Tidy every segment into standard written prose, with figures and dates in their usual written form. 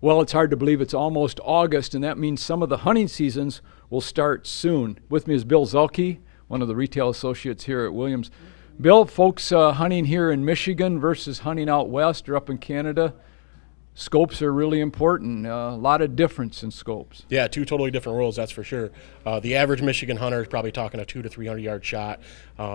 Well, it's hard to believe it's almost August, and that means some of the hunting seasons will start soon. With me is Bill Zelke, one of the retail associates here at Williams. Bill, folks hunting here in Michigan versus hunting out west or up in Canada, scopes are really important. A lot of difference in scopes. Yeah, two totally different worlds, that's for sure. The average Michigan hunter is probably talking a 200 to 300 yard shot.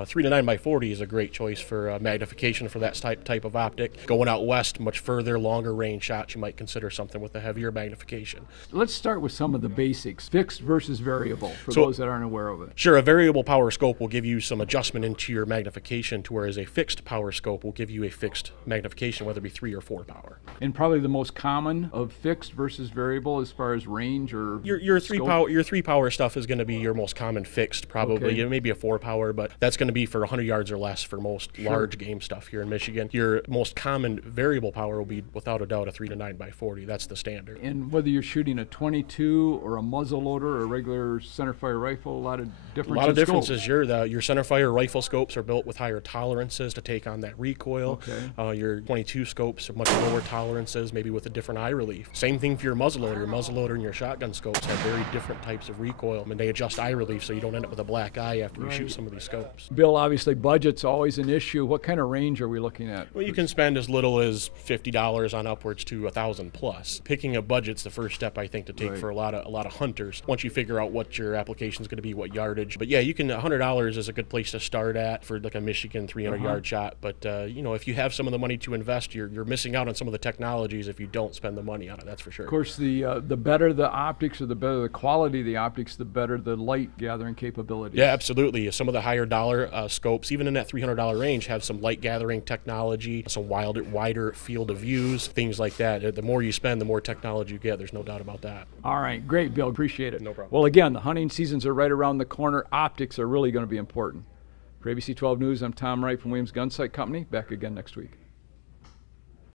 3 to 9 by 40 is a great choice for magnification for that type of optic. Going out west, much further, longer range shots, you might consider something with a heavier magnification. Let's start with some of the basics, fixed versus variable, for those that aren't aware of it. Sure, a variable power scope will give you some adjustment into your magnification, to whereas a fixed power scope will give you a fixed magnification, whether it be 3 or 4 power. And probably the most common of fixed versus variable as far as range or your 3 power stuff is going to be your most common fixed, probably. Okay. Maybe a 4 power, but that's going to be for 100 yards or less for most large game stuff here in Michigan. Your most common variable power will be, without a doubt, a 3 to 9 by 40. That's the standard. And whether you're shooting a 22 or a muzzle loader or a regular centerfire rifle, a lot of differences. A lot of differences. Your centerfire rifle scopes are built with higher tolerances to take on that recoil. Okay. Your 22 scopes are much lower tolerances, maybe with a different eye relief. Same thing for your muzzleloader. Your muzzleloader and your shotgun scopes have very different types of recoil, and they adjust eye relief so you don't end up with a black eye after you shoot some of these scopes. Bill, obviously budget's always an issue. What kind of range are we looking at? Well, you can spend as little as $50 on upwards to $1,000 plus. Picking a budget's the first step, I think, to take for a lot of hunters. Once you figure out what your application is going to be, what yardage. But yeah, you can. $100 is a good place to start at for like a Michigan 300 yard shot. But if you have some of the money to invest, you're missing out on some of the technologies if you don't spend the money on it. That's for sure. Of course, the better the optics or the better the quality of the optics, the better the light gathering capabilities. Yeah, absolutely. Some of the higher dollar scopes, even in that $300 range, have some light gathering technology, some wider field of views, things like that. The more you spend, the more technology you get. There's no doubt about that. All right, great, Bill. Appreciate it. No problem. Well, again, the hunting seasons are right around the corner. Optics are really going to be important. For ABC 12 News, I'm Tom Wright from Williams Gun Sight Company. Back again next week.